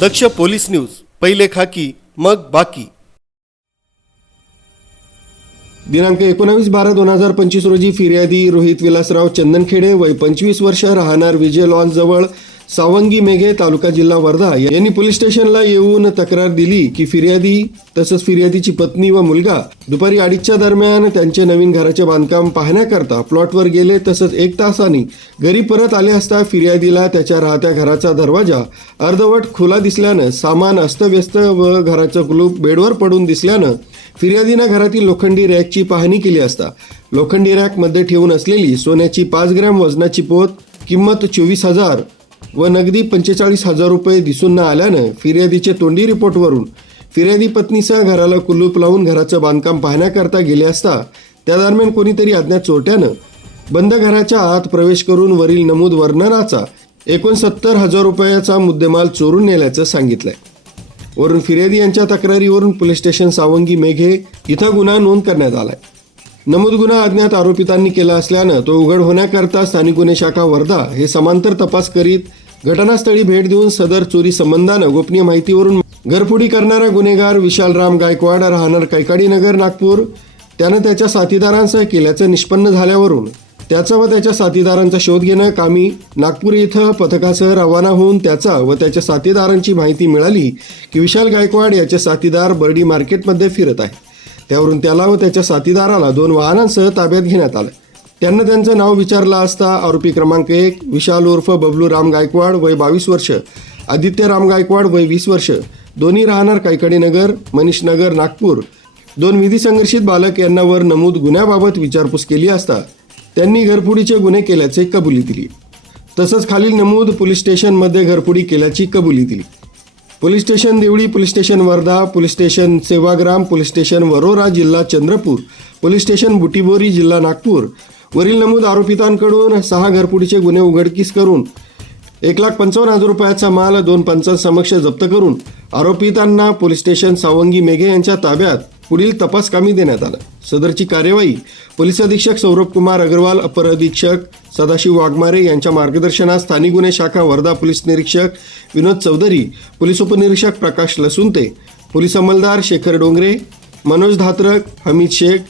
दक्ष police news पहिले खाकी मग बाकी दिनांक एकोणावीस बारा दोन हजार पंचवीस रोजी फिर्यादी रोहित विलासराव चंदनखेडे वय पंचवीस वर्ष राहणार विजय लॉन्स जवळ सावंगी मेघे तालुका जिल्हा वर्धा यांनी पोलीस स्टेशनला येऊन तक्रार दिली की फिर्यादी तसंच फिर्यादीची पत्नी व मुलगा दुपारी अडीचच्या दरम्यान त्यांचे नवीन घराचे बांधकाम पाहण्याकरता प्लॉटवर गेले तसंच एक तासाने घरी परत आले असता फिर्यादीला त्याच्या राहत्या घराचा दरवाजा अर्धवट खुला दिसल्यानं सामान अस्तव्यस्त व घराचं कुलूप बेडवर पडून दिसल्यानं फिर्यादीनं घरातील लोखंडी रॅकची पाहणी केली असता लोखंडी रॅकमध्ये ठेवून असलेली सोन्याची पाच ग्रॅम वजनाची पोत किंमत चोवीस हजार व नगदी पंचेचाळीस हजार रुपये दिसून न आल्यानं फिर्यादीचे तोंडी रिपोर्टवरून फिर्यादी पत्नीसह घराला कुलूप लावून घराचं बांधकाम पाहण्याकरता गेले असता त्या दरम्यान कोणीतरी अज्ञात चोरट्यानं बंद घराच्या आत प्रवेश करून वरील नमूद वर्णनाचा एकोणसत्तर हजार रुपयाचा मुद्देमाल चोरून नेल्याचं सांगितलंय वरून फिर्यादी यांच्या तक्रारीवरून पोलीस स्टेशन सावंगी मेघे इथं गुन्हा नोंद करण्यात आलाय नमूद गुन्हा अज्ञात आरोपितांनी केला असल्यानं तो उघड होण्याकरता स्थानिक गुन्हे शाखा वर्धा हे समांतर तपास करीत घटनास्थळी भेट देऊन सदर चोरी संबंधानं गोपनीय माहितीवरून घरफोडी करणारा गुन्हेगार विशाल राम गायकवाड राहणार कैकाडीनगर नागपूर त्यानं त्याच्या साथीदारांसह केल्याचं निष्पन्न झाल्यावरून त्याचा व त्याच्या साथीदारांचा शोध घेणं कामी नागपूर इथं पथकासह रवाना होऊन त्याचा व त्याच्या साथीदारांची माहिती मिळाली की विशाल गायकवाड याचे साथीदार बर्डी मार्केटमध्ये फिरत आहे त्यावरून त्याला व त्याच्या साथीदाराला दोन वाहनांसह ताब्यात घेण्यात आलं त्यांना त्यांचं नाव विचारलं असता आरोपी क्रमांक एक विशाल उर्फ बबलू राम गायकवाड वय बावीस वर्ष आदित्य राम गायकवाड वय वीस वर्ष दोन्ही राहणार कायकडी नगर मनीष नगर नागपूर दोन विधी संघर्षित बालक वर नमूद गुन्ह्याबाबत विचारपूस केली असता त्यांनी घरफुडीचे गुन्हे केल्याचे कबुली दिली तसंच खालील नमूद पोलीस स्टेशनमध्ये घरफुडी केल्याची कबुली दिली police station Deoli police station Wardha police station Sevagram police station Warora जिल्हा चंद्रपूर पोलीस स्टेशन बुटीबोरी जिल्हा नागपूर वरील नमूद आरोपितांकडून सहा घरपुडीचे गुन्हे उघडकीस करून एक लाख पंचावन्न हजार रुपयाचा माल दोन पंचांसमक्ष जप्त करून आरोपितांना पोलीस स्टेशन सावंगी मेघे यांच्या ताब्यात पुढील तपास कामी देण्यात आलं सदरची कार्यवाही पोलीस अधीक्षक सौरभ कुमार अग्रवाल अपर अधीक्षक सदाशिव वाघमारे यांच्या मार्गदर्शनात स्थानिक गुन्हे शाखा वर्धा पोलीस निरीक्षक विनोद चौधरी पोलीस उपनिरीक्षक प्रकाश लसुंते पोलीस अंमलदार शेखर डोंगरे मनोज धात्रक हमीद शेख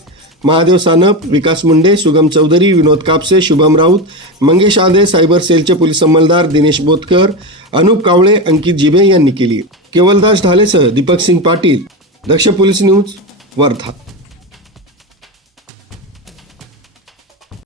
महादेव सानप विकास मुंडे सुगम चौधरी विनोद कापसे शुभम राऊत मंगेश आदे सायबर सेलचे पोलीस अंमलदार दिनेश बोतकर अनुप कावळे अंकित जिबे यांनी केली केवलदास ढालेसह दीपक सिंग पाटील दक्ष पोलीस न्यूज वर्धा